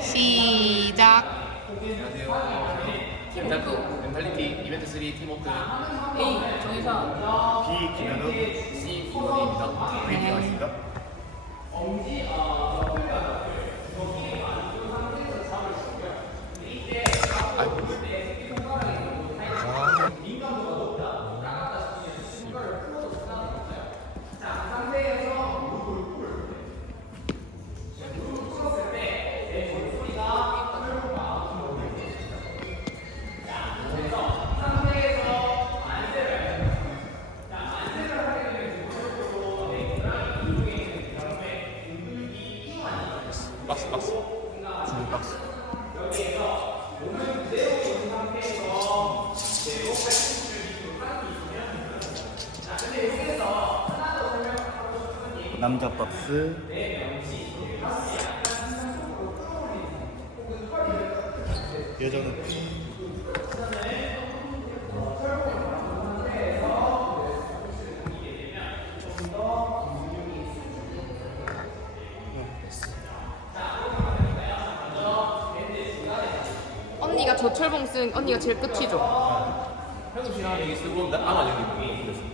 시작. 안녕하세요. 멘탈, 멘탈리티 이벤트 3 팀워크 A 정의사 B 김현우 C 김원희입니다. V 김현우입니다. 남자 박스. 여자는 언니가 저철봉 쓴 언니가 제일 끝이죠. 현우 씨랑 여기 쓰고 나 아마 여기 있고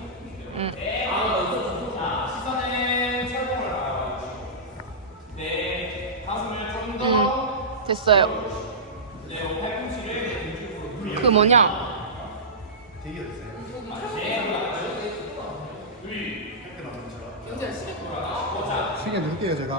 됐어요. 그 뭐냐? 시계 넣을게요 제가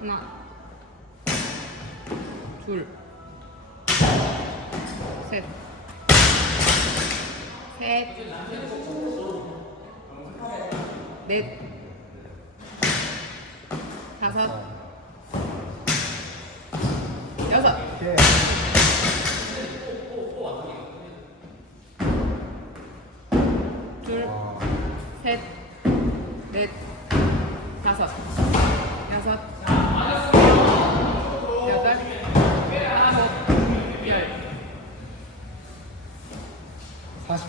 하나, 둘, 셋, 셋, 넷, 다섯, 여섯, 오케이 둘, 셋, 넷, 다섯, 여섯, 여덟, 아홉, 열.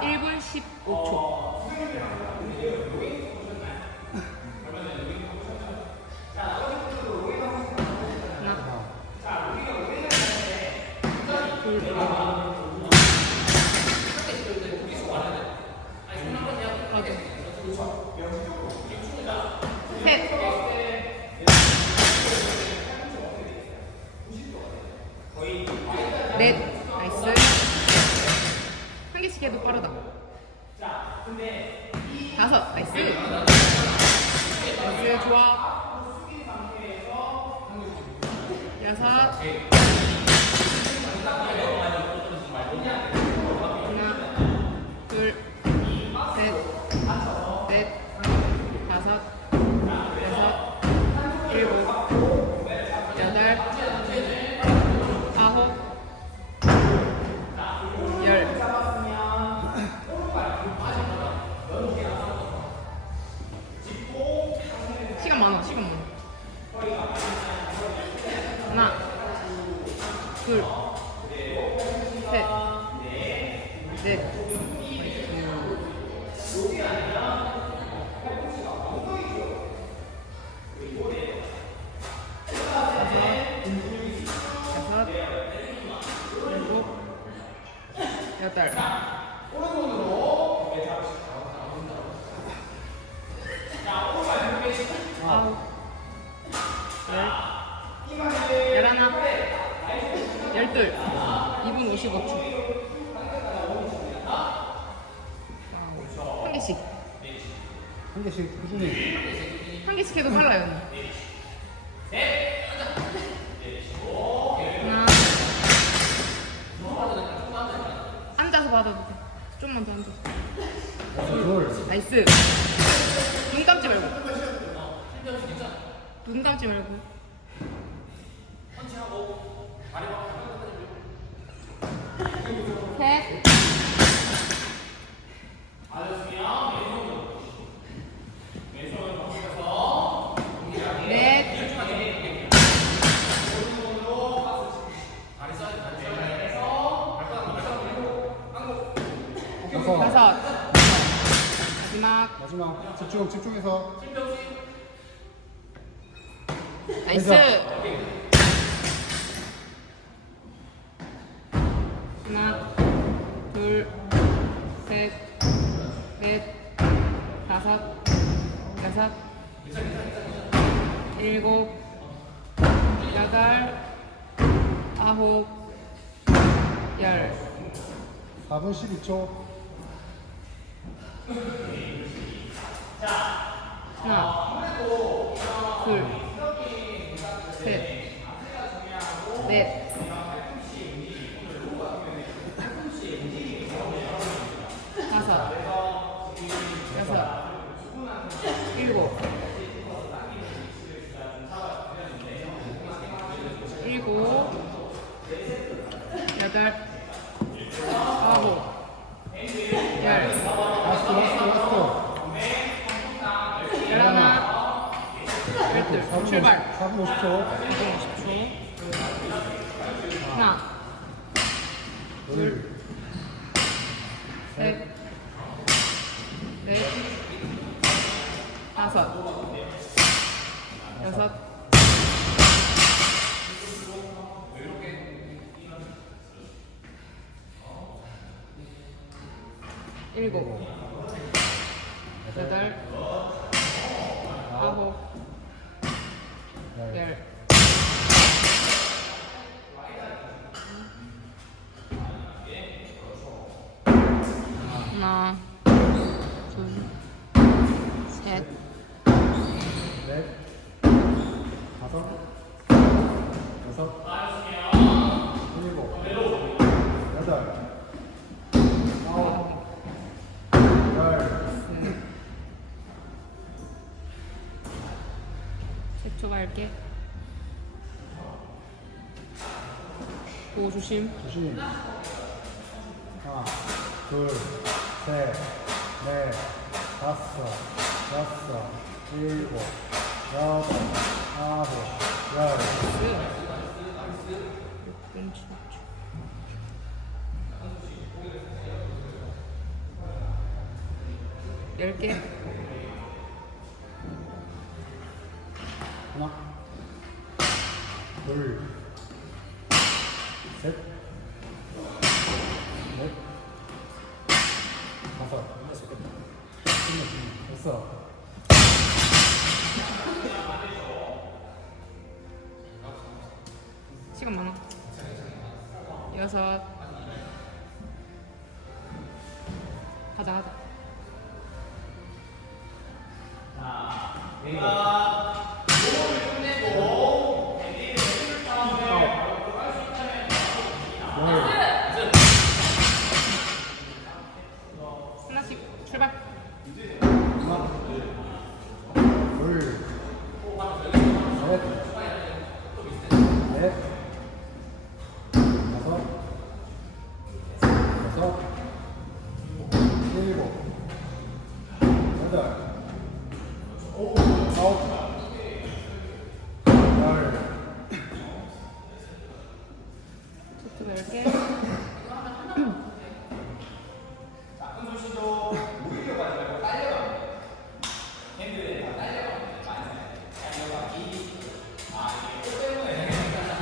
1분 15초. 하나, 둘, 셋, 넷, 여덟. 아홉, 열, 열하나, 열둘, 2분 55초. 한 개씩. 한 개씩 꾸준히. 한 개씩 해도 빨라요. 언니. 하나. 앉아서 받아도 돼. 좀만 더 앉아. 둘. 나이스. 눈 감지 말고. 눈 감지 말고. 셋. 넷. 다섯. 다섯. 마지막. 집중 집중해서. 나이스. 하나, 둘, 셋, 넷, 다섯, 여섯, 일곱, 여덟, 아홉, 열. 4분 12초. 하나, 둘, 셋, 넷, 다섯, 여섯, 일곱, 일곱, 여덟, 아홉, 열. 라스트 라스트 라스트. 열하나, 열둘, 4분 출발. 4분 50초. 50초. 하나, 둘. 셋, 넷, 다섯, 여섯, 일곱, 밝게. 오 조심. 조심. 하나, 둘, 셋, 넷, 다섯, 여섯, 일곱, 여덟, 아홉, 열. 스. 6분 7초. 열 개. 다섯, 여섯, 시간 많아. 여섯.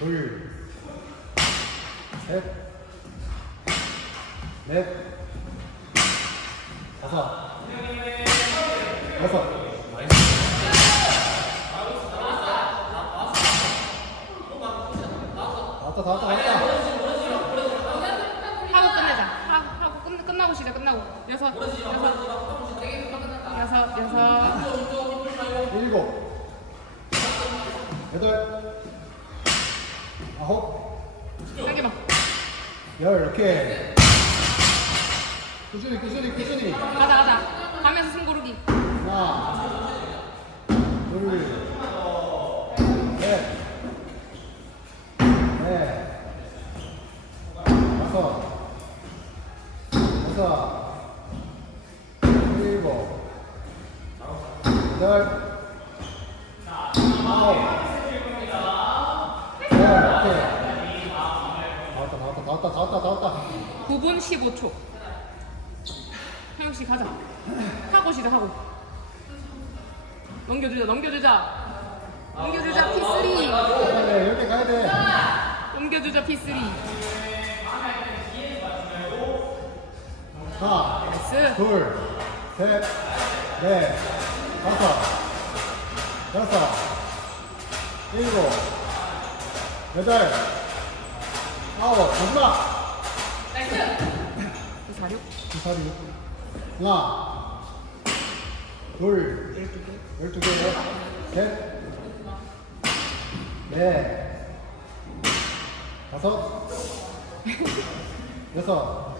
둘, 셋, 넷, 다섯, 여섯. 나왔다, 나왔다, 나왔다. 하고 끝내자. 하고, 하고 끝, 끝나고 시작. 끝나고. 여섯, 여섯, 여섯, 여섯. 일곱, 여덟, 아홉, 한 개만. 열, 이렇게. 꾸준히, 꾸준히, 꾸준히. 가자, 가자. 가면서 숨 고르기. 하나, 둘, 셋, 넷, 다섯, 여섯, 일곱, 여덟, 아홉, 열, 오케이. 나왔다, 나왔 다, 나왔다, 나왔다, 나왔다. 9분 15초. 형씨 가자. 하고 시작 하고. 넘겨주자, 넘겨주자. 넘겨주자, P3. 가야 돼, 열개 가야 돼. 넘겨주자, P3. 하나, 나이스. 둘, 셋, 넷, 다섯, 여섯, 일곱, 여덟, 아홉, 마지막! 그 사륙. 두 살이 하나, 둘, 열두 개, 셋, 넷, 다섯, 여섯,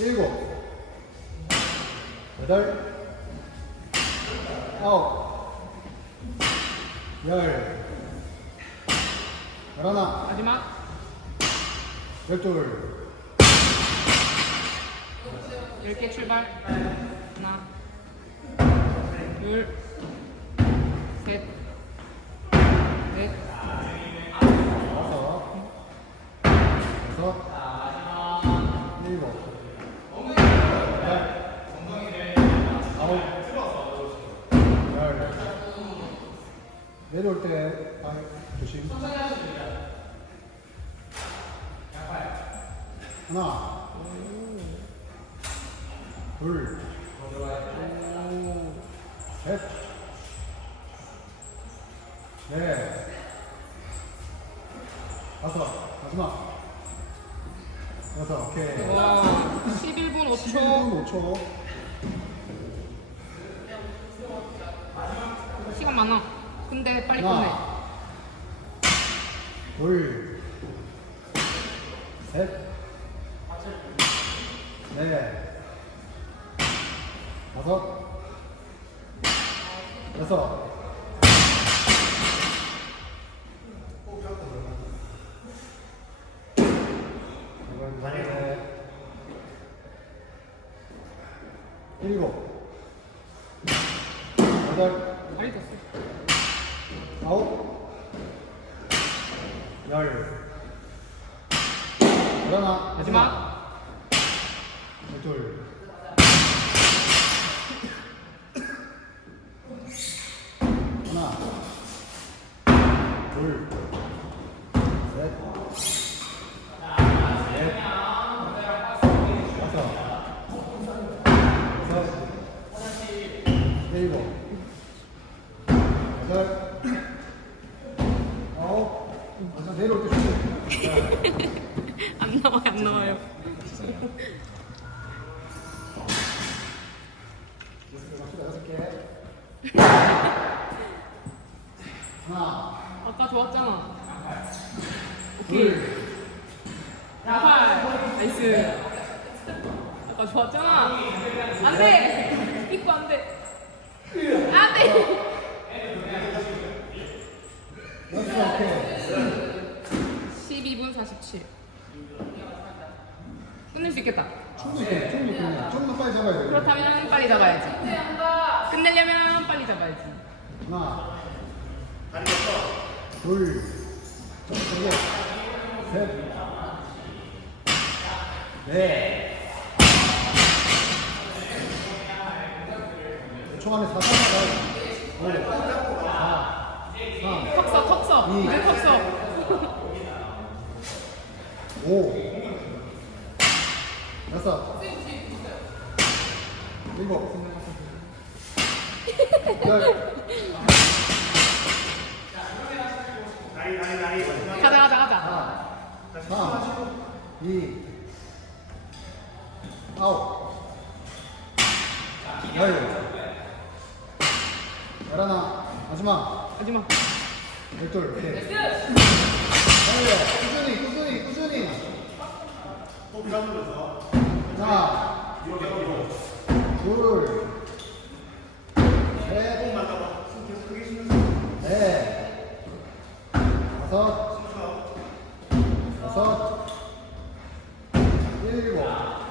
일곱, 여덟, 아홉, 열, 열하나, 마지막. 열둘, 10개 출발. 하나, 둘, 셋, 넷, 다섯, 여섯, 내려올 때 방, 조심. 하나, 둘, 셋, 넷, 다섯, 마지막. 여섯, 오케이. 와, 11분 5초. 7분 5초. 시간 많아. 근데 빨리. 하나, 둘, 셋, 넷, 다섯, 여섯. 넷, 일곱, 여덟, 많이 됐어. 아홉, 열, 열하나, 마지막. 아까 좋았잖아. 오케이. 야발. 나이스. 아까 좋았잖아. 안 돼. 입고 안 돼. 안 돼. 여섯 개. 12분 47. 끝낼 수 있겠다. 충분히 돼, 충분히 돼. 조금만 빨리 잡아야 돼. 그렇다면 빨리 잡아야지. 끝내려면 빨리 잡아야지. 하나, 둘, 셋, 셋, 넷. 총 안에 사선 나가야 5, 4, 3, 턱서 턱서 이. 이제 턱서 5, 여섯, 일곱, 열, 가자 가자 가자. 3, 2, 아홉, 열, 열하나, 마지막, 마지막. 열둘, 오케이. 달려, 꾸준히, 꾸준히, 꾸준히. 하나, 둘, 셋, 넷, 다섯, 여섯, 일곱,